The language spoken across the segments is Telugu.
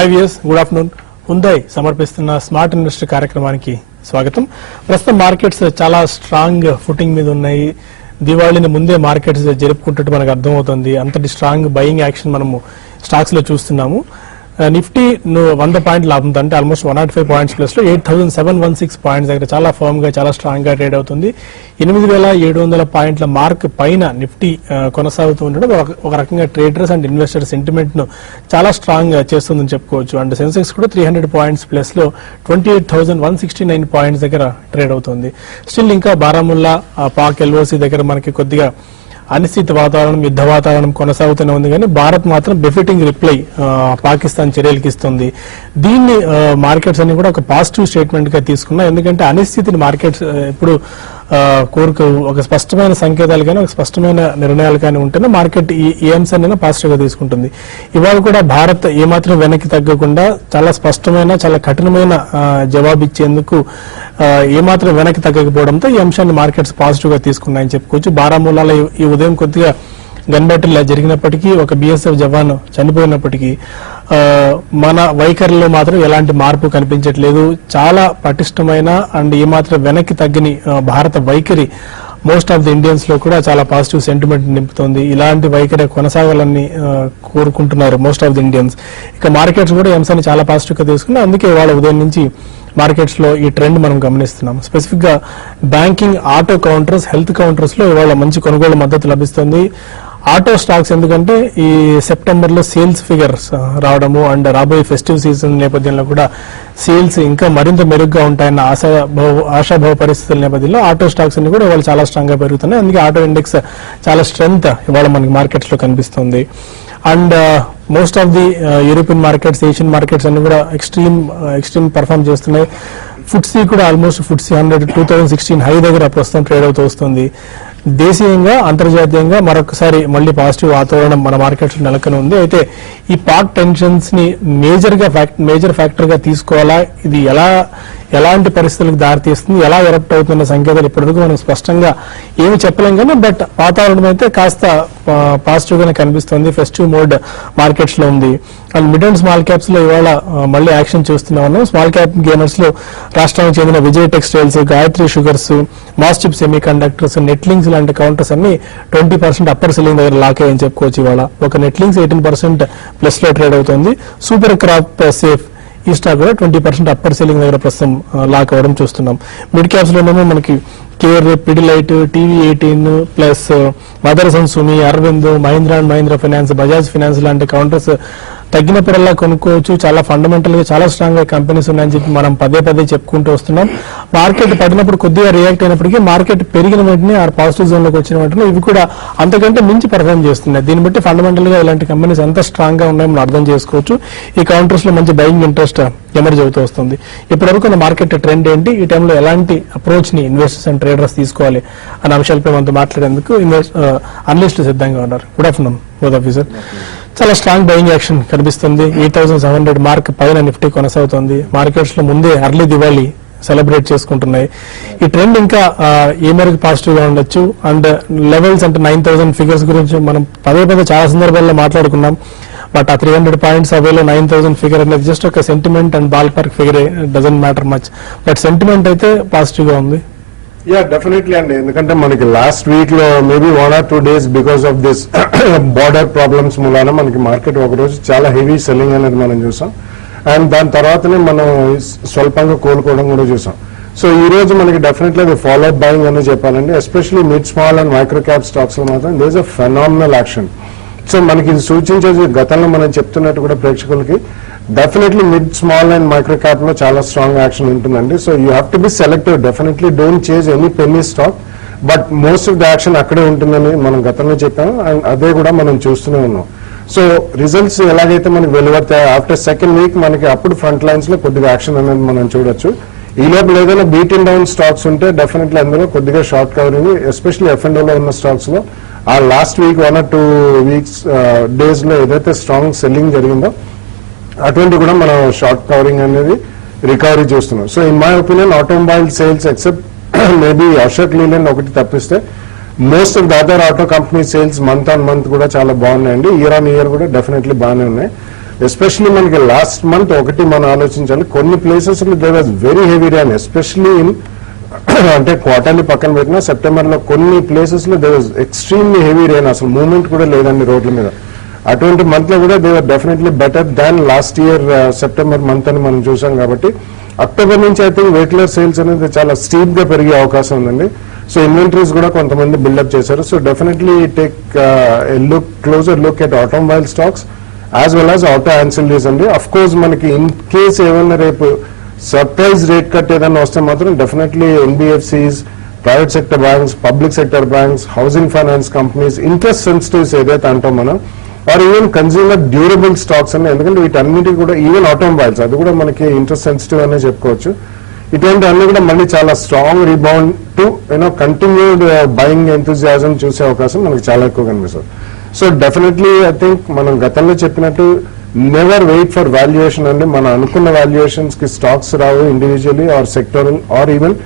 5 years. Good afternoon. Hyundai సమర్పిస్తున్న స్మార్ట్ ఇన్వెస్టర్ కార్యక్రమానికి స్వాగతం. ప్రస్తుతం మార్కెట్స్ చాలా స్ట్రాంగ్ ఫుటింగ్ మీద ఉన్నాయి. దివాళీని ముందే మార్కెట్స్ జరుపుకుంటున్నట్టు మనకు అర్థమవుతుంది. అంతటి స్ట్రాంగ్ బయింగ్ యాక్షన్ మనము స్టాక్స్ లో చూస్తున్నాము. నిఫ్టీ 100 పాయింట్ లాభంతో అంటే ఆల్మోస్ట్ 105 పాయింట్స్ ప్లస్ లో 8716 పాయింట్స్ దగ్గర చాలా ఫర్మ్ గా చాలా స్ట్రాంగ్ గా ట్రేడ్ అవుతుంది. 8700 పాయింట్ల మార్క్ పైన నిఫ్టీ కొనసాగుతూ ఉండడం ఒక రకంగా ట్రేడర్స్ అండ్ ఇన్వెస్టర్ సెంటిమెంట్ ను చాలా స్ట్రాంగ్ చేస్తుందని చెప్పుకోవచ్చు. అండ్ సెన్సెక్స్ కూడా 300 పాయింట్స్ ప్లస్ లో 28,169 పాయింట్స్ దగ్గర ట్రేడ్ అవుతుంది. స్టిల్ ఇంకా బారాముల్లా పాక్ ఎల్ఓసి దగ్గర మనకి కొద్దిగా అనిశ్చిత వాతావరణం, యుద్ధ వాతావరణం కొనసాగుతూనే ఉంది. కానీ భారత్ మాత్రం బెఫిటింగ్ రిప్లై పాకిస్తాన్ చర్యలకు ఇస్తుంది. దీన్ని మార్కెట్స్ అన్ని కూడా ఒక పాజిటివ్ స్టేట్మెంట్ గా తీసుకున్నా. ఎందుకంటే అనిశ్చితిని మార్కెట్స్ ఎప్పుడు కోరుకు ఒక స్పష్టమైన సంకేతాలు కానీ ఒక స్పష్టమైన నిర్ణయాలు కానీ ఉంటేనే మార్కెట్ ఈ అంశాన్ని పాజిటివ్ గా తీసుకుంటుంది. ఇవాళ కూడా భారత్ ఏమాత్రం వెనక్కి తగ్గకుండా చాలా స్పష్టమైన చాలా కఠినమైన జవాబు ఇచ్చేందుకు ఏమాత్రం వెనక్కి తగ్గకపోవడంతో ఈ అంశాన్ని మార్కెట్స్ పాజిటివ్ గా తీసుకున్నాయని చెప్పుకోవచ్చు. బారామూలాలో ఈ ఉదయం కొద్దిగా గన్ బ్యాటిల్ జరిగినప్పటికీ ఒక బిఎస్ఎఫ్ జవాన్ చనిపోయినప్పటికీ మన వైఖరిలో మాత్రం ఎలాంటి మార్పు కనిపించట్లేదు. చాలా పటిష్టమైన అండ్ ఏమాత్రం వెనక్కి తగ్గని భారత వైఖరి మోస్ట్ ఆఫ్ ది ఇండియన్స్ లో కూడా చాలా పాజిటివ్ సెంటిమెంట్ నింపుతోంది. ఇలాంటి వైఖరి కొనసాగాలని కోరుకుంటున్నారు మోస్ట్ ఆఫ్ ది ఇండియన్స్. ఇక మార్కెట్స్ కూడా ఈ అంశాన్ని చాలా పాజిటివ్ గా తీసుకున్నాయి. అందుకే ఇవాళ ఉదయం నుంచి మార్కెట్స్ లో ఈ ట్రెండ్ మనం గమనిస్తున్నాం. స్పెసిఫిక్ గా banking, auto counters, health counters లో ఇవాళ మంచి కొనుగోలు మద్దతు లభిస్తుంది. ఆటో స్టాక్స్ ఎందుకంటే ఈ సెప్టెంబర్ లో సేల్స్ ఫిగర్స్ రావడము అండ్ రాబోయే ఫెస్టివ్ సీజన్ నేపథ్యంలో కూడా సేల్స్ ఇంకా మరింత మెరుగ్గా ఉంటాయన్న ఆశాభావ పరిస్థితుల నేపథ్యంలో ఆటో స్టాక్స్ అన్ని కూడా ఇవాళ చాలా స్ట్రాంగ్ గా పెరుగుతున్నాయి. అందుకే ఆటో ఇండెక్స్ చాలా స్ట్రెంగ్త్ ఇవాళ మనకి మార్కెట్స్ లో కనిపిస్తుంది. And most of the European markets, Asian markets అన్ని కూడా ఎక్స్ట్రీమ్ పర్ఫార్మ్ చేస్తున్నాయి. ఫుట్సీ కూడా ఆల్మోస్ట్ ఫుట్సీ 100 2016 హై దగ్గర ప్రస్తుతం ట్రేడ్ అవుతూ వస్తుంది. దేశీయంగా అంతర్జాతీయంగా మరొకసారి మళ్ళీ పాజిటివ్ వాతావరణం మన మార్కెట్స్ నెలకొని ఉంది. అయితే ఈ పాక్ టెన్షన్స్ ని మేజర్ ఫ్యాక్టర్ గా తీసుకోవాలా, ఇది ఎలాంటి పరిస్థితులకు దారితీస్తుంది, ఎలా ఎరప్ట్ అవుతున్న సంకేతాలు ఇప్పటివరకు మనం స్పష్టంగా ఏమి చెప్పలేం కానీ బట్ వాతావరణం అయితే కాస్త పాజిటివ్ గానే కనిపిస్తుంది. ఫెస్టివ్ మోడ్ మార్కెట్స్ లో ఉంది. And mid and small caps లో ఇవాళ మళ్ళీ యాక్షన్ చూస్తున్నాం. స్మాల్ క్యాప్ గేమర్స్ లో రాష్ట్రానికి చెందిన విజయ్ టెక్స్టైల్స్, గాయత్రి షుగర్స్, మాస్టిప్ సెమీ కండక్టర్స్, నెట్లింక్స్ లాంటి కౌంటర్స్ అన్ని 20% అప్పర్ సెల్లింగ్ దగ్గర లాక్ అయ్యని చెప్పుకోవచ్చు. ఇవాళ ఒక నెట్లింక్స్ 18% ప్లస్ లో ట్రేడ్ అవుతుంది. సూపర్ క్రాప్ సేఫ్ ఈ స్టాక్ కూడా 20% అప్పర్ సెల్లింగ్ దగ్గర ప్రస్తుతం లాక్ అవ్వడం చూస్తున్నాం. మిడ్ క్యాప్స్ లోనేమో మనకి CARE, Pidilite, TV eighteen plus Motherson Sumi, Arvind, Mahindra and Mahindra finance, Bajaj finance లాంటి కౌంటర్స్ తగ్గినప్పుడల్లా కొనుక్కోవచ్చు. చాలా ఫండమెంటల్ గా చాలా స్ట్రాంగ్ గా కంపెనీస్ ఉన్నాయని చెప్పి మనం పదే చెప్పుకుంటూ వస్తున్నాం. మార్కెట్ పడినప్పుడు కొద్దిగా రియాక్ట్ అయినప్పటికీ మార్కెట్ పెరిగిన వెంటనే ఆ పాజిటివ్ జోన్ లోకి వచ్చిన వెంటనే ఇవి కూడా అంతకంటే మించి పర్ఫార్మ్ చేస్తున్నాయి. దీన్ని బట్టి ఫండమెంటల్ గా ఇలాంటి కంపెనీస్ ఎంత స్ట్రాంగ్ గా ఉన్నాయో మనం అర్థం చేసుకోవచ్చు. ఈ కౌంటర్స్ లో మంచి బయింగ్ ఇంట్రెస్ట్ ఎమర్జ్ అవుతూ వస్తుంది. ఇప్పటివరకు మార్కెట్ ట్రెండ్ ఏంటి, ఈ టైంలో ఎలాంటి అప్రోచ్ ని ఇన్వెస్టర్స్ అండ్ ట్రేడర్స్ తీసుకోవాలి అనే అంశాలపై మనతో మాట్లాడేందుకు అనలిస్టులు సిద్ధంగా ఉన్నారు. Good afternoon both of you sir. చాలా స్ట్రాంగ్ బయింగ్ యాక్షన్ కనిపిస్తుంది. 8700 మార్క్ పైన నిఫ్టీ కొనసాగుతుంది. మార్కెట్స్ లో ముందే అర్లీ దివాళీ సెలబ్రేట్ చేసుకుంటున్నాయి. ఈ ట్రెండ్ ఇంకా ఏ మేరకు పాజిటివ్ గా ఉండొచ్చు అండ్ లెవెల్స్ అంటే 9000 ఫిగర్స్ గురించి మనం పదే చాలా సందర్భాల్లో మాట్లాడుకున్నాం. బట్ ఆ 300 పాయింట్స్ అవేలో 9000 ఫిగర్ అనేది జస్ట్ ఒక sentiment and ball park figure, doesn't matter much. But sentiment అయితే పాజిటివ్ గా ఉంది. యా డెఫినెట్లీ అండి. ఎందుకంటే మనకి లాస్ట్ వీక్ లో maybe 1 or 2 days because of this border problems మూలాన మనకి మార్కెట్ ఒక రోజు చాలా హెవీ సెల్లింగ్ అనేది మనం చూసాం. అండ్ దాని తర్వాతనే మనం స్వల్పంగా కోలుకోవడం కూడా చూసాం. సో ఈ రోజు మనకి డెఫినెట్లీ అది ఫాలో అప్ బయింగ్ అని చెప్పాలండి. Especially mid small and micro cap stocks లో మాత్రం there is a phenomenal action. So మనకి ఇది సూచించేది గతంలో మనం చెప్తున్నట్టు కూడా ప్రేక్షకులకి definitely mid small and micro cap లో చాలా స్ట్రాంగ్ యాక్షన్ ఉంటుందండి. So you have to be selective. Definitely don't chase any penny stock, but most of the action అక్కడే ఉంటుందని మనం గతంలో చెప్పాము అండ్ అదే కూడా మనం చూస్తూనే ఉన్నాం. సో రిజల్ట్స్ ఎలాగైతే మనకి వెలువడతాయి ఆఫ్టర్ సెకండ్ వీక్ మనకి అప్పుడు ఫ్రంట్ లైన్స్ లో కొద్దిగా యాక్షన్ అనేది మనం చూడొచ్చు. ఈ లోపల ఏదైనా బీట్ ఇన్ డౌన్ స్టాక్స్ ఉంటే డెఫినెట్లీ అందులో కొద్దిగా షార్ట్ కవరింగ్, ఎస్పెషల్లీ F&O లో ఉన్న స్టాక్స్ లో ఆ last week 1 or 2 weeks days లో ఏదైతే స్ట్రాంగ్ సెల్లింగ్ జరిగిందో అటువంటి కూడా మనం షార్ట్ కవరింగ్ అనేది రికవరీ చూస్తున్నాం. So in my opinion automobile sales except maybe Ashok Leyland ఒకటి తప్పిస్తే most of the other auto company sales month on month కూడా చాలా బాగున్నాయండి. ఇయర్ ఆన్ ఇయర్ కూడా డెఫినెట్లీ బాగానే ఉన్నాయి. ఎస్పెషల్లీ మనకి లాస్ట్ మంత్ ఒకటి మనం ఆలోచించాలి, కొన్ని ప్లేసెస్ లో there was very heavy rain, especially in అంటే క్వార్టర్లీ పక్కన పెట్టినా సెప్టెంబర్ లో కొన్ని ప్లేసెస్ లో there was extremely heavy rain, అసలు మూవ్మెంట్ కూడా లేదండి రోడ్ల మీద. అటువంటి మంత్ లో కూడా they are definitely better than last year September month అని మనం చూసాం. కాబట్టి అక్టోబర్ నుంచి ఐ థింక్ వెహికలర్ సేల్స్ అనేది చాలా స్టీప్ గా పెరిగే అవకాశం ఉందండి. సో ఇన్వెంటరీస్ కూడా కొంతమంది బిల్డప్ చేశారు. So definitely take closer look at automobile stocks as well as auto ancillaries అండి. అఫ్ కోర్స్ మనకి ఇన్ కేస్ ఏమన్నా రేపు సర్ప్రైజ్ రేట్ కట్ ఏదైనా వస్తే మాత్రం definitely NBFCs, private sector banks, public sector banks, housing finance companies, interest sensitives ఏదైతే అంటాం మనం, or even consumer durable stocks అని, ఎందుకంటే వీటన్నిటి కూడా ఈవెన్ ఆటోమొబైల్స్ అది కూడా మనకి ఇంట్రెస్ట్ సెన్సిటివ్ అనే చెప్పుకోవచ్చు. ఇటువంటి అన్ని కూడా మళ్ళీ చాలా strong rebound to continued buying enthusiasm చూసే అవకాశం మనకి చాలా ఎక్కువ కనిపిస్తుంది. సో డెఫినెట్లీ ఐ థింక్ మనం గతంలో చెప్పినట్టు నెవర్ వెయిట్ ఫర్ వాల్యుయేషన్ అండి. మనం అనుకున్న వాల్యుయేషన్స్ కి స్టాక్స్ రావు individually or sectoral or even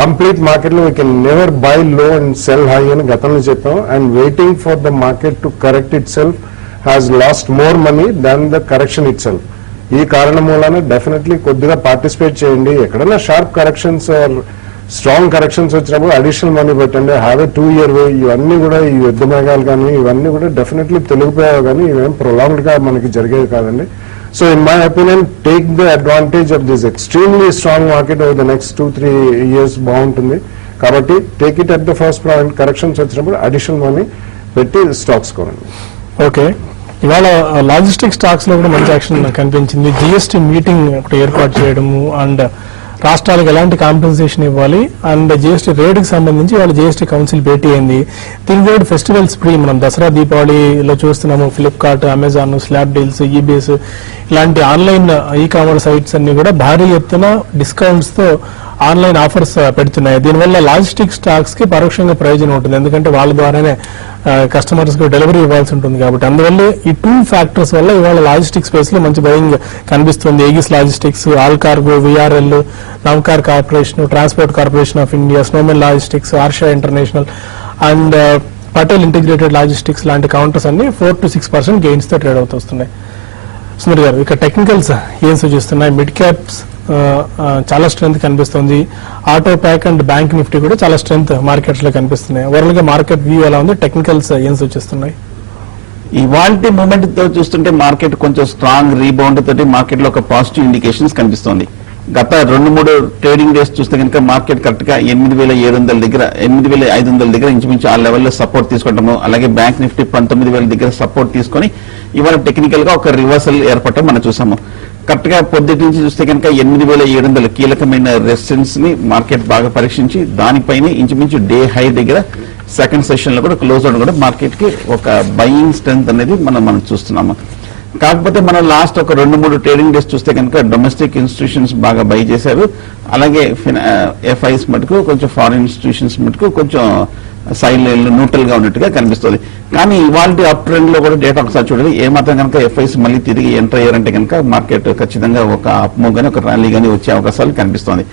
complete market లో we can never buy low and sell high అని గతంలో చెప్పాం. And waiting for the market to correct itself has lost more money than the correction itself. ఈ కారణం మూలాన డెఫినెట్లీ కొద్దిగా పార్టిసిపేట్ చేయండి. ఎక్కడైనా sharp corrections or strong corrections వచ్చినప్పుడు అడిషనల్ మనీ పెట్టండి. Have a 2-year way. ఇవన్నీ కూడా ఈ యుద్ధ మేఘాలు కానీ ఇవన్నీ కూడా డెఫినెట్లీ తెలుగుపోయావు కానీ ఇవేం ప్రొలాంగ్డ్ గా మనకి జరిగేవి కాదండి. So in my opinion take the advantage of this extremely strong market over the next 2-3 years బాగుంటుంది. కాబట్టి take it at the first point. Corrections వచ్చినప్పుడు అడిషనల్ మనీ పెట్టి స్టాక్స్ కొనండి. ఓకే, ఇవాళ లాజిస్టిక్ స్టాక్స్ లో కూడా మంచి యాక్షన్ కనిపించింది. జిఎస్టీ మీటింగ్ ఒకటి ఏర్పాటు చేయడము అండ్ రాష్ట్రాలకు ఎలాంటి కాంపెన్సేషన్ ఇవ్వాలి అండ్ జిఎస్టీ రేటుకి సంబంధించి వాళ్ళ జిఎస్టీ కౌన్సిల్ భేటీ అయింది. దీని ఫెస్టివల్ స్ప్రీ మనం దసరా దీపావళిలో చూస్తున్నాము. ఫ్లిప్కార్ట్, అమెజాన్, స్లాబ్ డీల్స్, ఈబేస్ ఇలాంటి ఆన్లైన్ ఈ కామర్స్ సైట్స్ అన్ని కూడా భారీ ఎత్తున డిస్కౌంట్స్ తో ఆన్లైన్ ఆఫర్స్ పెడుతున్నాయి. దీనివల్ల లాజిస్టిక్ స్టాక్స్ కి పరోక్షంగా ప్రయోజనం ఉంటుంది, ఎందుకంటే వాళ్ళ ద్వారానే కస్టమర్స్ కి డెలివరీ ఇవ్వాల్సి ఉంటుంది. కాబట్టి అందువల్ల ఈ 2 ఫ్యాక్టర్స్ వల్ల ఇవాళ లాజిస్టిక్ స్పేస్ లో మంచి బయింగ్ కనిపిస్తుంది. Aegis logistics, all cargo, VRL, Navkar corporation, transport corporation of India, Snowman logistics, Arshiya international and Patel integrated logistics లాంటి కౌంటర్స్ అన్ని 4-6% గెయిన్స్ తో ట్రేడ్ అవుతూ వస్తున్నాయి. సుందర్ గారు, ఇక టెక్నికల్స్ ఏం సూచిస్తున్నాయి? మిడ్ క్యాప్స్ చాలా స్ట్రెంత్ కనిపిస్తుంది. Auto pack and bank Nifty కూడా చాలా స్ట్రెంత్ మార్కెట్స్ లో కనిపిస్తున్నాయి. ఓవరాల్ గా మార్కెట్ వ్యూ ఎలా ఉంది? టెక్నికల్స్ ఏం సూచిస్తున్నాయి? ఇవాల్టి మూమెంట్ తో చూస్తుంటే మార్కెట్ కొంచెం స్ట్రాంగ్ రీబౌండ్ తోటి మార్కెట్ లో ఒక పాజిటివ్ ఇండికేషన్స్ కనిపిస్తోంది. గత 2-3 ట్రేడింగ్ డేస్ చూస్తే కనుక మార్కెట్ కరెక్ట్ గా 8,700 దగ్గర 8,500 దగ్గర ఇంచుమించు ఆ లెవెల్లో సపోర్ట్ తీసుకోవడము, అలాగే బ్యాంక్ నిఫ్టీ 19,000 దగ్గర సపోర్ట్ తీసుకొని ఇవాళ టెక్నికల్ గా ఒక రివర్సల్ ఏర్పడటం మనం చూసాము. కరెక్ట్ గా పొద్దుటి నుంచి చూస్తే కనుక 8,700 కీలకమైన రెసిస్టెన్స్ ని మార్కెట్ బాగా పరీక్షించి దానిపైన ఇంచుమించు డే హై దగ్గర సెకండ్ సెషన్ లో కూడా క్లోజ్ అవడం కూడా మార్కెట్ కి ఒక బయింగ్ స్ట్రెంత్ అనేది మనం చూస్తున్నాము. కాకపోతే మనం లాస్ట్ ఒక 2-3 ట్రేడింగ్ డేస్ చూస్తే కనుక డొమెస్టిక్ ఇన్స్టిట్యూషన్స్ బాగా బై చేశారు. అలాగే ఎఫ్ఐస్ మటుకు కొంచెం ఫారిన్ ఇన్స్టిట్యూషన్స్ మటుకు కొంచెం సైడ్ లైన్ లో న్యూట్రల్ గా ఉన్నట్టుగా కనిపిస్తుంది. కానీ ఇవాళ అప్ ట్రెండ్ లో కూడా డేటా ఒకసారి చూడాలి. ఏమాత్రం కనుక ఎఫ్ఐస్ మళ్ళీ తిరిగి ఎంటర్ అయ్యారంటే కనుక మార్కెట్ ఖచ్చితంగా ఒక అప్ మూవ్ గానీ ఒక ర్యాలీ గానీ వచ్చే అవకాశాలు కనిపిస్తోంది.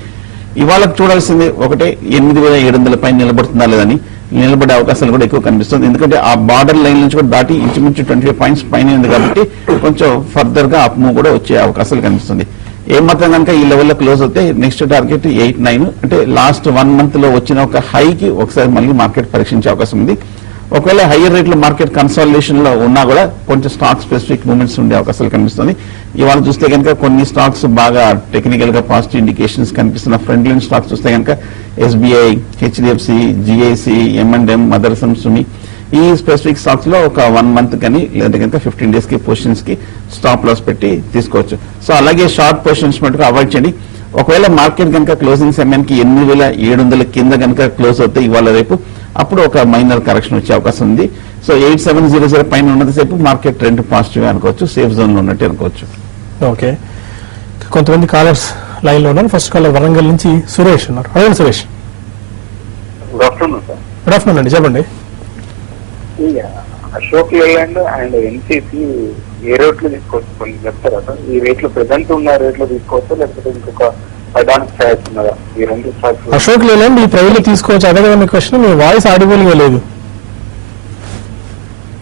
ఇవాళ చూడాల్సింది ఒకటే 8,700 పైన నిలబడుతుందా లేదని. నిలబడే అవకాశాలు కూడా ఎక్కువ కనిపిస్తుంది, ఎందుకంటే ఆ బార్డర్ లైన్ నుంచి కూడా దాటి ఇంచుమించు 25 పాయింట్స్ పైన ఉంది కాబట్టి కొంచెం ఫర్దర్ గా అప్ మూవ్ కూడా వచ్చే అవకాశాలు కనిపిస్తుంది. ఏమాత్రం కనుక ఈ లెవెల్లో క్లోజ్ అవుతే నెక్స్ట్ టార్గెట్ 8-9 అంటే లాస్ట్ 1 month లో వచ్చిన ఒక హైకి ఒకసారి మళ్ళీ మార్కెట్ పరీక్షించే అవకాశం ఉంది. ఒకవేళ హైయర్ రేట్ లో మార్కెట్ కన్సాలిడేషన్ లో ఉన్నా కూడా కొంచెం స్టాక్ స్పెసిఫిక్ మూవ్మెంట్స్ ఉండే అవకాశాలు కనిపిస్తుంది. ఇవాళ చూస్తే కనుక కొన్ని స్టాక్స్ బాగా టెక్నికల్ గా పాజిటివ్ ఇండికేషన్స్ కనిపిస్తున్న ఫ్రంట్ లైన్ స్టాక్స్ చూస్తే కనుక SBI, HDFC, GIC, M&M, Motherson, సుమి ఈ స్పెసిఫిక్ స్టాక్స్ లో ఒక 1 month కానీ లేదంటే కనుక 15 days కి పొజిషన్స్ కి స్టాప్ లాస్ పెట్టి తీసుకోవచ్చు. సో అలాగే షార్ట్ పొజిషన్స్ మటుకు అవాయిడ్ చేయండి. ఒకవేళ మార్కెట్ కనుక క్లోజింగ్ సమయానికి 8,700 కింద కనుక క్లోజ్ అవుతే ఇవాళ రేపు అప్పుడు ఒక మైనర్ కరెక్షన్ వచ్చే అవకాశం ఉంది. సో 8700 పైన ఉన్నంతసేపు మార్కెట్ ట్రెండ్ పాజిటివ్ అనుకోవచ్చు, సేఫ్ జోన్ లో ఉన్నట్టు అనుకోవచ్చు. ఓకే, కొంతమంది కాలర్స్ లైన్ లో ఉన్నారు. ఫస్ట్ కాలర్ వరంగల్ నుంచి సురేష్ ఉన్నారు. అదే Suresh, good afternoon sir. Good afternoon అండి, చెప్పండి. అశోక్ లేలాండ్ అండ్ ఎన్సీసీ ఏ రేట్ లో తీసుకోవచ్చు కొంచెం చెప్తారా సార్? ఈ రేట్ లో ప్రెసెంట్ ఉన్న రేట్ లో తీసుకోవచ్చు లేకపోతే ఇంకొక అడ్వాన్స్ స్టాక్స్ ఉన్నదా? ఈ 2 స్టాక్స్ అశోక్ లేలాండ్ ఈ ప్రైవేట్ లో తీసుకోవచ్చు. అదే కదా మీ క్వశ్చన్? మీ వాయిస్ ఆడిబుల్ గా లేదు.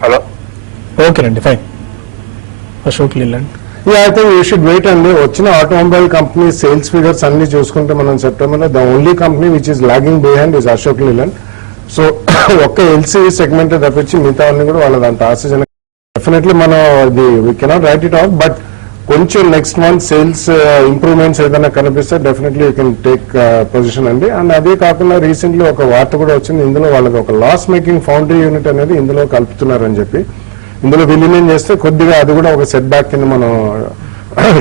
హలో, ఓకేనండి, fine. Ashok Leyland I think you should wait అండి. వచ్చిన ఆటోమొబైల్ కంపెనీ సేల్స్ ఫిగర్స్ అన్ని చూసుకుంటే మనం సెప్టెంబర్ లో the only company which is lagging behind is Ashok Leyland. So ఒక్క ఎల్సీవీ సెగ్మెంట్ తప్పించి మిగతా అన్ని కూడా వాళ్ళది అంత ఆశజనక. డెఫినెట్లీ మనం అది we cannot write it of, but కొంచెం నెక్స్ట్ మంత్ సేల్స్ ఇంప్రూవ్మెంట్స్ ఏదైనా కనిపిస్తే definitely you can take position అండి. అండ్ అదే కాకుండా రీసెంట్లీ ఒక వార్త కూడా వచ్చింది, ఇందులో వాళ్ళకి ఒక లాస్ మేకింగ్ ఫౌండరీ యూనిట్ అనేది ఇందులో కలుపుతున్నారని చెప్పి. ఇందులో విలీనం చేస్తే కొద్దిగా అది కూడా ఒక సెట్ బ్యాక్ కింద మనం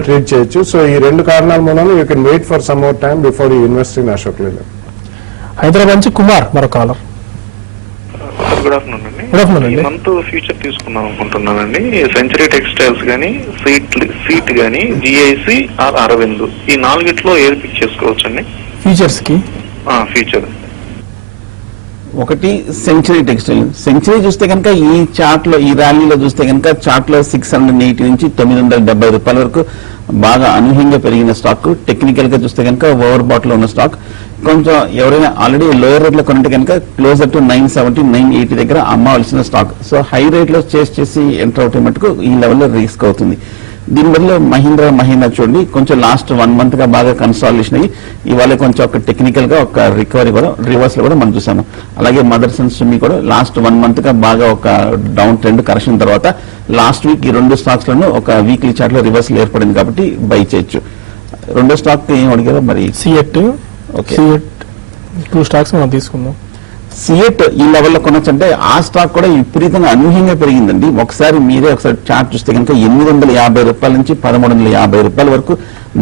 ట్రీట్ చేయొచ్చు. సో ఈ రెండు కారణాల మూలన you can wait for some more time before you invest in Ashok Leyland. Hyderabad నుంచి కుమార్ మరో కాలర్. గుడ్ ఆఫ్టర్నూన్ అండి. గుడ్ ఆఫ్టర్నూన్ అండి. ఈ మంత్ ఫ్యూచర్ తీసుకుందాం అనుకుంటున్నానండి. సెంచరీ టెక్స్టైల్స్ గానీ, సీట్ గానీ, జిఐసి ఆర్ అరవింద్, ఈ నాలుగిట్లో ఏది పిక్ చేసుకోవచ్చు అండి ఫ్యూచర్స్ కి? ఫ్యూచర్ ఒకటి సెంచరీ టెక్స్టైల్. సెంచరీ చూస్తే కనుక ఈ చార్ట్ లో, ఈ ర్యాలీలో చూస్తే కనుక చార్ట్ లో 680 నుంచి 970 రూపాయల వరకు బాగా అనూహ్యంగా పెరిగిన స్టాక్. టెక్నికల్ గా చూస్తే కనుక ఓవర్ బాట్ లో ఉన్న స్టాక్. కొంచెం ఎవరైనా ఆల్రెడీ లోయర్ రేట్ లో కొనంటే కనుక క్లోజర్ టు 970, 980 దగ్గర అమ్మవలసిన స్టాక్. సో హై రేట్ లో చేసి ఎంటర్ అవుతే మటుకు ఈ లెవెల్లో రిస్క్ అవుతుంది. దీని బదులు మహీంద్రా చూడండి, కొంచెం లాస్ట్ 1 మంత్ గా బాగా కన్సాలిడేషన్ అయ్యి ఇవాళ కొంచెం ఒక టెక్నికల్ గా ఒక రికవరీ కూడా, రివర్స్ లో కూడా మనం చూసాము. అలాగే మదర్స్ అండ్ సుమి కూడా లాస్ట్ 1 మంత్ గా బాగా ఒక డౌన్ ట్రెండ్ కరెక్షన్ తర్వాత లాస్ట్ వీక్ ఈ రెండు స్టాక్స్ లను ఒక వీక్లీ చార్ట్ లో రివర్సల్ ఏర్పడింది కాబట్టి బై చేయొచ్చు. రెండో స్టాక్ ఏం అడిగారో మరి? సిఎట్. ఓకే, సిఎట్ 2 స్టాక్స్ మనం తీసుకుందాం. సిఎట్ ఈ లెవెల్లో కొనొచ్చు అంటే ఆ స్టాక్ కూడా విపరీతంగా అనూహ్యంగా పెరిగిందండి. ఒకసారి చార్ట్ చూస్తే కనుక 850 రూపాయల నుంచి 1350 రూపాయల వరకు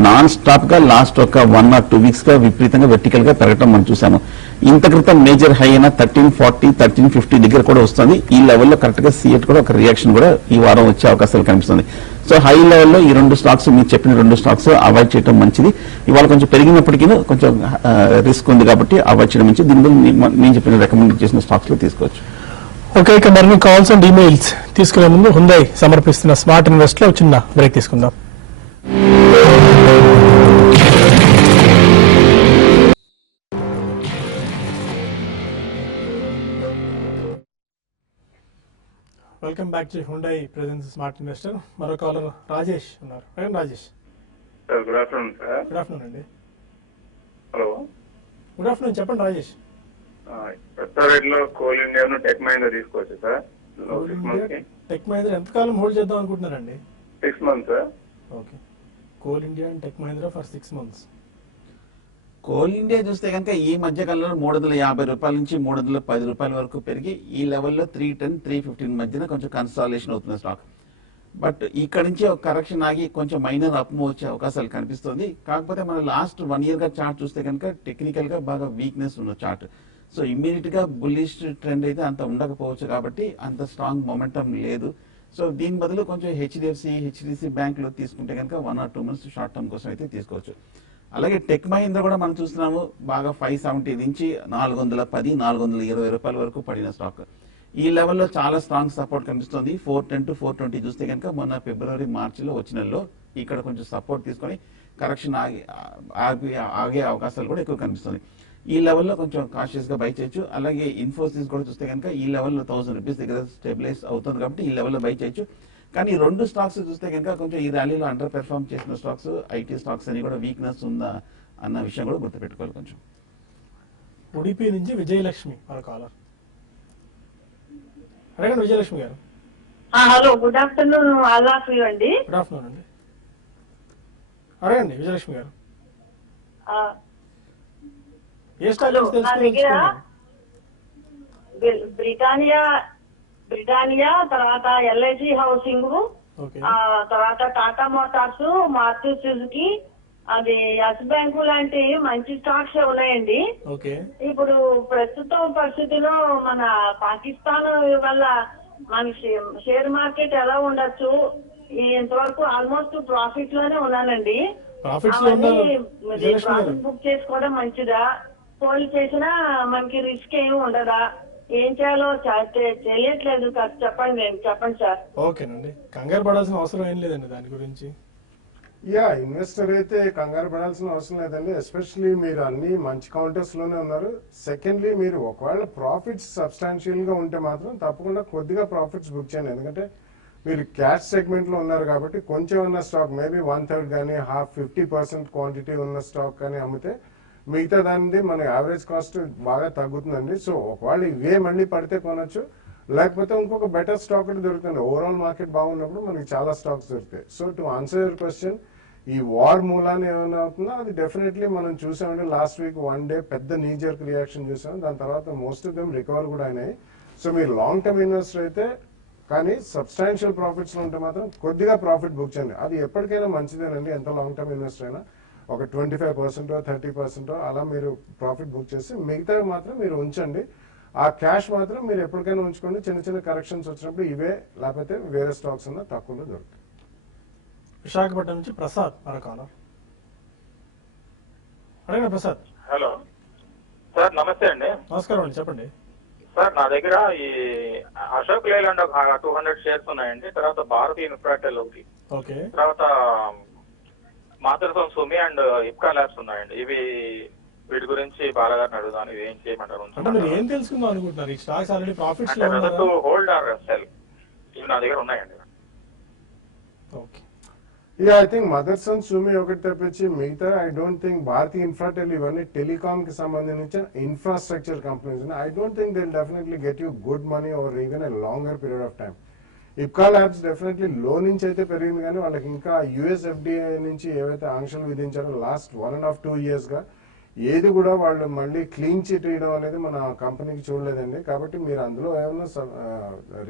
నాన్ స్టాప్ గా లాస్ట్ ఒక 1 or 2 వీక్స్ గా విపరీతంగా వెర్టికల్ గా పెరగడం మనం చూసాము. ఇంత క్రితం మేజర్ హై అయినా 1340, 1350 దగ్గర కూడా వస్తుంది. ఈ లెవెల్లో కరెక్ట్ గా సిఎట్ కూడా ఒక రియాక్షన్ కూడా ఈ వారం వచ్చే అవకాశాలు కనిపిస్తుంది. సో హై లెవెల్లో ఈ రెండు స్టాక్స్, మీరు చెప్పిన రెండు స్టాక్స్ అవాయిడ్ చేయడం మంచిది. ఇవాళ కొంచెం పెరిగినప్పటికీ కొంచెం రిస్క్ ఉంది కాబట్టి అవాయిడ్ చేయడం మంచిది. దీని నేను చెప్పిన రికమెండ్ చేసిన స్టాక్స్ లో తీసుకోవచ్చు. ఓకే, ఇక మరిన్ని కాల్స్ అండ్ ఈమెయిల్స్ తీసుకునే ముందు హుండై సమర్పిస్తున్న స్మార్ట్ ఇన్వెస్ట్ లో చిన్న బ్రేక్ తీసుకుందాం. Welcome back to Hyundai presence smart investor. మరో కాలర్ రాజేష్ ఉన్నారు. Rajesh, good afternoon sir. Good afternoon అండి. హలో, గుడ్ ఆఫ్టర్నూన్, చెప్పండి రాజేష్. కొత్త రేట్ లో కోల్ ఇండియా టెక్ మహీంద్రా తీసుకోవచ్చు సార్. 6 months కి. టెక్ మహీంద్రా ఎంతకాలం హోల్డ్ చేద్దాం అనుకుంటున్నారండి? 6 months sir. Okay, coal India and tech Mahindra for 6 months. Coal India చూస్తే కనుక ఈ మధ్య కాలంలో 350 రూపాయల నుంచి 310 రూపాయల వరకు పెరిగి ఈ లెవెల్లో 310, 315 మధ్యన కొంచెం కన్సాలిడేషన్ అవుతుంది స్టాక్. బట్ ఇక్కడ నుంచి ఒక కరెక్షన్ ఆగి కొంచెం మైనర్ అప్ మూవ్ వచ్చే అవకాశాలు కనిపిస్తుంది. కాకపోతే మన లాస్ట్ 1 year గా చార్ట్ చూస్తే కనుక టెక్నికల్ గా బాగా వీక్నెస్ ఉన్న చార్ట్. సో ఇమ్మీడియట్ గా బుల్లిష్ ట్రెండ్ అయితే అంత ఉండకపోవచ్చు కాబట్టి అంత స్ట్రాంగ్ మొమెంటం లేదు. సో దీని బదులు కొంచెం హెచ్డిఎఫ్సి బ్యాంక్ లో తీసుకుంటే కనుక 1 or 2 months షార్ట్ టర్మ్ కోసం అయితే తీసుకోవచ్చు. అలాగే టెక్ మహీంద్రా కూడా మనం చూస్తున్నాము బాగా 570 నుంచి 410, 420 రూపాయల వరకు పడిన స్టాక్. ఈ లెవెల్లో చాలా స్ట్రాంగ్ సపోర్ట్ కనిపిస్తుంది. 410 to 420 చూస్తే కనుక మొన్న ఫిబ్రవరి, మార్చిలో వచ్చిన నెలలో ఇక్కడ కొంచెం సపోర్ట్ తీసుకొని కరెక్షన్ ఆగే అవకాశాలు కూడా ఎక్కువ కనిపిస్తుంది. ఈ లెవెల్లో కొంచెం కాషియస్ గా బై చేయొచ్చు. అలాగే ఇన్ఫోసిస్ కూడా చూస్తే కనుక ఈ లెవెల్లో 1000 రూపీస్ దగ్గర స్టెబిలైజ్ అవుతుంది కాబట్టి ఈ లెవెల్లో బై చేయొచ్చు. కానీ రెండు స్టాక్స్ చూస్తే కనుక కొంచెం ఈ ర్యాలీలో అండర్ పెర్ఫార్మ్ చేసిన స్టాక్స్, ఐటీ స్టాక్స్ అని కూడా వీక్నెస్ ఉందా అన్న విషయం కూడా గుర్తుపెట్టుకోవాలి కొంచెం. ఉడిపి నుంచి విజయలక్ష్మి మన కాలర్. అడగండి విజయలక్ష్మి గారు. Hello, good afternoon. All of you అండి. గుడ్ ఆఫ్టర్నూన్ అండి. అడగండి విజయలక్ష్మి గారు. ఏ స్టాక్ నా దగ్గర బ్రిటానియా, తర్వాత ఎల్ఐసి హౌసింగ్, తర్వాత టాటా మోటార్స్, మారుతి సుజుకి, అది యస్ బ్యాంకు లాంటి మంచి స్టాక్స్ ఉన్నాయండి. ఇప్పుడు ప్రస్తుతం పరిస్థితిలో మన పాకిస్తాన్ వల్ల మన షేర్ మార్కెట్ ఎలా ఉండొచ్చు, ఇంతవరకు ఆల్మోస్ట్ ప్రాఫిట్ లోనే ఉన్నానండి. ప్రాఫిట్ బుక్ చేసుకోవడం మంచిదా, హోల్డ్ చేసినా మనకి రిస్క్ ఏమి ఉండదా, ఏం చేయాలో తెలియట్లేదు, చెప్పండి సార్. ఓకేనండి, కంగారు పడాల్సిన అవసరం ఏం లేదండి దాని గురించి. ఇన్వెస్టర్ అయితే కంగారు పడాల్సిన అవసరం లేదండి. ఎస్పెషల్లీ మీరు అన్ని మంచి కౌంటర్స్ లోనే ఉన్నారు. సెకండ్లీ, మీరు ఒకవేళ ప్రాఫిట్స్ సబ్స్టాన్షియల్ గా ఉంటే మాత్రం తప్పకుండా కొద్దిగా ప్రాఫిట్స్ బుక్ చేయండి. ఎందుకంటే మీరు క్యాష్ సెగ్మెంట్ లో ఉన్నారు కాబట్టి కొంచెం ఉన్న స్టాక్ మేబీ 1/3 కానీ 50% క్వాంటిటీ ఉన్న స్టాక్ కానీ అమ్మితే మిగతా దానిది మన యావరేజ్ కాస్ట్ బాగా తగ్గుతుందండి. సో ఒకవేళ ఇవే మళ్ళీ పడితే కొనొచ్చు, లేకపోతే ఇంకొక బెటర్ స్టాక్ కూడా దొరుకుతుంది. ఓవరాల్ మార్కెట్ బాగున్నప్పుడు మనకి చాలా స్టాక్స్ దొరుకుతాయి. So to answer your question, ఈ వార్ మూలాన్ని ఏమైనా అవుతుందో అది డెఫినెట్లీ మనం చూసామంటే లాస్ట్ వీక్ 1 డే పెద్ద నీజర్క్ రియాక్షన్ చూసాం. దాని తర్వాత మోస్ట్ ఆఫ్ దెమ్ రికవర్ కూడా అయినాయి. సో మీరు లాంగ్ టర్మ్ ఇన్వెస్టర్ అయితే కానీ సబ్స్టాన్షియల్ ప్రాఫిట్స్ ఉంటే మాత్రం కొద్దిగా ప్రాఫిట్ బుక్ చేయండి. అది ఎప్పటికైనా మంచిదేనండి. ఎంత లాంగ్ టర్మ్ ఇన్వెస్టర్ అయినా ఒక 25% 30% అలా మీరు ప్రాఫిట్ బుక్ చేసి మిగతావి మాత్రం మీరు ఉంచండి. ఆ క్యాష్ మాత్రం మీరు ఎప్పటికైనా ఉంచుకోండి. చిన్న చిన్న కరెక్షన్స్ వచ్చినప్పుడు ఇవే లేకపోతే వేరే స్టాక్స్ అన్నా తక్కువలో దొరుకుతాయి. విశాఖపట్నం నుంచి ప్రసాద్ మరొక అడగండి ప్రసాద్. హలో సార్, నమస్తే అండి. నమస్కారం అండి, చెప్పండి సార్. నా దగ్గర ఈ అశోక్ లేలాండ్ 200 షేర్స్ ఉన్నాయండి. తర్వాత భారతీయ ఇన్ఫ్రాటెల్ ఒకటి, ఓకే, తర్వాత మాతృసం సుమి అండ్ ఇప్కా ల్యాబ్స్ ఉన్నాయండి. వీటి గురించి బాలగారిని అడుగుదాను, ఇవి ఏం చేయమంటారు? అంటే మీరు ఏం తెలుసుకుందాం అనుకుంటున్నారు? ఈ స్టాక్స్ ఆల్రెడీ ప్రాఫిట్స్ లో అంటే ఉన్నారా? హోల్డ్ ఆర్ సెల్, ఇవి నా దగ్గర ఉన్నాయండి. Okay, yeah, I think Motherson సుమి ఒకటి తప్పించి మిగతా ఐ డోంట్ థింక్ భారతీయ ఇన్ఫ్రాటెల్ ఇవన్నీ టెలికామ్ కి సంబంధించిన ఇన్ఫ్రాస్ట్రక్చర్ కంపెనీస్ ఉన్నాయి. I don't think they definitely get you good money over even a longer period of time. Ipca labs definitely లో నుంచి అయితే పెరిగింది, కానీ వాళ్ళకి ఇంకా యుఎస్ ఎఫ్డిఐ నుంచి ఏవైతే ఆంక్షలు విధించారో లాస్ట్ 1.5-2 years గా ఏది కూడా వాళ్ళు మళ్ళీ క్లీన్ చిట్ ఇవ్వడం అనేది మన కంపెనీకి చూడలేదండి. కాబట్టి మీరు అందులో ఏమన్నా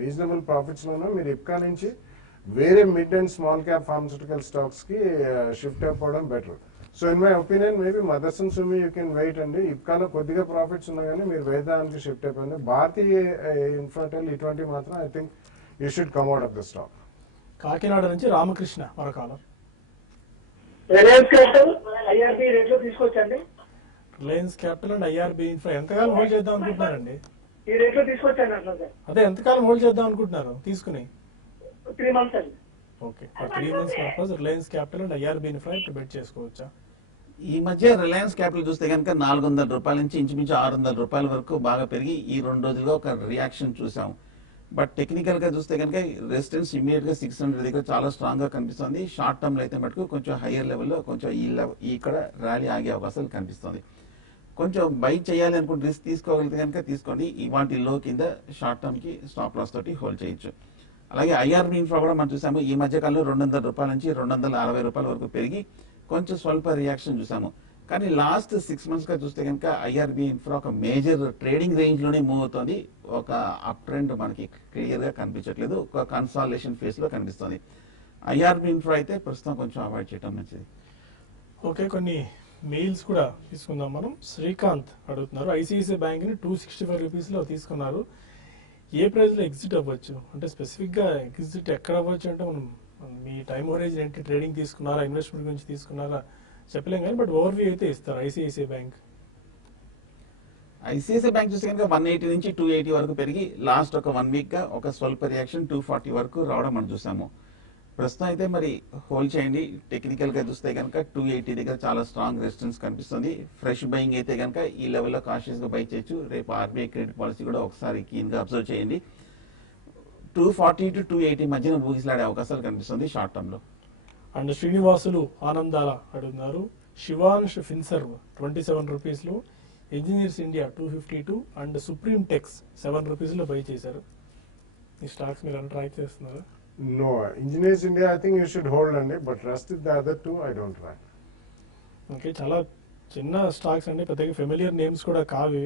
రీజనబుల్ ప్రాఫిట్స్ లోనో మీరు ఇప్కా నుంచి వేరే mid and small cap pharmaceutical stocks కి షిఫ్ట్ అయిపోవడం better. So in my opinion maybe Motherson Sumi you can wait అండి. ఇప్కాలో కొద్దిగా ప్రాఫిట్స్ ఉన్నా కానీ మీరు వేదానికి షిఫ్ట్ అయిపోయింది. భారతీయ ఇన్ఫ్రాటెల్ ఇటువంటి మాత్రం I think you should come out of the stock. Kakinada నుంచి రామకృష్ణ మరొక రిలయన్స్ క్యాపిటల్ ఐఆర్బి రేట్లో తీసుకొచ్చండి. Reliance capital and IRB infra ఎంతకాలం హోల్డ్ చేద్దాం అనుకుంటున్నారండి? ఈ రేట్లో తీసుకొచ్చాను అట్లా సార్. అదే ఎంతకాలం హోల్డ్ చేద్దాం అనుకుంటున్నారు తీసుకుని? 3 months అండి. Okay, 3 months purpose Reliance capital and IRB infra ఇప్పుడు బెట్ చేసుకోవచ్చా? ఈ మధ్య రిలయన్స్ క్యాపిటల్ చూస్తే కనుక 400 రూపాయల నుంచి ఇంచుమించు 600 రూపాయల వరకు బాగా పెరిగి ఈ 2 రోజులుగా ఒక రియాక్షన్ చూసాం. బట్ టెక్నికల్ గా చూస్తే కనుక రెసిస్టెన్స్ ఇమీడియట్ గా 600 దగ్గర చాలా స్ట్రాంగ్ గా కనిపిస్తుంది. షార్ట్ టర్మ్ లో అయితే మటుకు కొంచెం హైయర్ లెవెల్లో కొంచెం ఇక్కడ ర్యాలీ ఆగే అవకాశాలు కనిపిస్తుంది. కొంచెం బై చేయాలి అనుకుంటే రిస్క్ తీసుకోగలిగితే కనుక తీసుకోండి. ఇవాటి లో కింద షార్ట్ టర్మ్ కి స్టాప్ లాస్ తోటి హోల్డ్ చేయొచ్చు. అలాగే ఐఆర్బి ఇన్ఫ్రా కూడా మనం చూసాము ఈ మధ్య కాలంలో 200 రూపాయల నుంచి 260 రూపాయల వరకు పెరిగి కొంచెం స్వల్ప రియాక్షన్ చూసాము. కానీ లాస్ట్ 6 months గా చూస్తే కనుక ఐఆర్బి ఇన్ఫ్రా ఒక మేజర్ ట్రేడింగ్ రేంజ్ లోనే మూవ్ అవుతుంది. ఒక అప్ ట్రెండ్ మనకి క్లియర్ గా కనిపించట్లేదు, ఒక కన్సాలిడేషన్ ఫేజ్ లో కనిపిస్తుంది. ఐఆర్బి ఇన్ఫ్రా అయితే ప్రస్తుతం కొంచెం అవాయిడ్ చేయడం మంచిది. ఓకే, కొన్ని మెయిల్స్ కూడా తీసుకుందాం మనం. శ్రీకాంత్ అడుగుతున్నారు, ఐసిఐసిఐ బ్యాంక్ ని 265 రూపీస్ లో తీసుకున్నారు, ఏ ప్రైస్ లో ఎగ్జిట్ అవ్వచ్చు? అంటే స్పెసిఫిక్ గా ఎగ్జిట్ ఎక్కడ అవ్వచ్చు అంటే మనం మీ టైం హోరేజ్ ఏంటి, ట్రేడింగ్ తీసుకున్నారా, ఇన్వెస్ట్మెంట్ గురించి తీసుకున్నారా చెప్పలేం కానీ బట్ ఓవర్ వ్యూ అయితే ఇస్తారు. ఐసిఐసిఐ బ్యాంక్ చూస్తే కనుక 180 నుంచి 280 వరకు పెరిగి లాస్ట్ ఒక 1 week గా ఒక స్వల్ప రియాక్షన్ 240 వరకు రావడం మనం చూసాము. ప్రస్తుతం అయితే మరి హోల్డ్ చేయండి. టెక్నికల్ గా చూస్తే కనుక 280 దగ్గర చాలా స్ట్రాంగ్ రెసిస్టెన్స్ కనిపిస్తుంది. ఫ్రెష్ బయింగ్ అయితే కనుక ఈ లెవెల్లో కాషియస్ గా బై చేయొచ్చు. రేపు ఆర్బీఐ క్రెడిట్ పాలసీ కూడా ఒకసారి కీన్ గా అబ్జర్వ్ చేయండి. 240 to 280 మధ్యన ఊగిసలాడే అవకాశాలు కనిపిస్తుంది షార్ట్ టర్మ్ లో. అండ్ శ్రీనివాసులు ఆనందాల అడుగుతున్నారు, శివాన్ష్ ఫిన్సర్వ్ 27 రూపీస్ లో, ఇంజనీర్స్ ఇండియా 252 అండ్ సుప్రీం టెక్స్ 7 రూపీస్ లో బై చేశారు. ఈ స్టాక్స్ మీరు ట్రై చేస్తున్నారు? No, Engineers India, I think you should hold అండి, but rest of the other two, I don't try. Okay, చాలా చిన్న స్టాక్స్ అండి, పెద్దగా ఫెమిలియర్ నేమ్స్ కూడా కావి.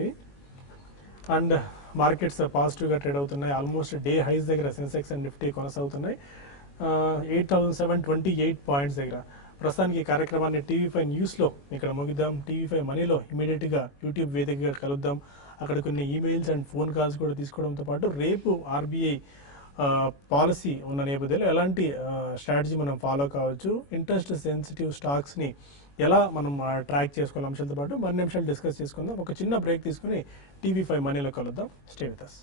అండ్ మార్కెట్స్ పాజిటివ్ గా ట్రేడ్ అవుతున్నాయి. ఆల్మోస్ట్ డే హైస్ దగ్గర సెన్సెక్స్ అండ్ నిఫ్టీ కొనసాగుతున్నాయి 8,728 పాయింట్స్ దగ్గర. ప్రస్తుతానికి ఈ కార్యక్రమాన్ని టీవీ5 న్యూస్ లో ఇక్కడ ముగిద్దాం. టీవీ5 మనీలో ఇమీడియట్ గా యూట్యూబ్ వేదికగా కలుద్దాం. అక్కడ కొన్ని ఈమెయిల్స్ అండ్ ఫోన్ కాల్స్ కూడా తీసుకోవడంతో పాటు రేపు ఆర్బీఐ పాలసీ ఉన్న నేపథ్యంలో ఎలాంటి స్ట్రాటజీ మనం ఫాలో కావచ్చు, ఇంట్రెస్ట్ సెన్సిటివ్ స్టాక్స్ ని ఎలా మనం ట్రాక్ చేసుకోవాలి అంశాలతో పాటు మరిన్ని నిమిషాలు డిస్కస్ చేసుకుందాం. ఒక చిన్న బ్రేక్ తీసుకుని టీవీ5 మనీలో కలుద్దాం. Stay with us.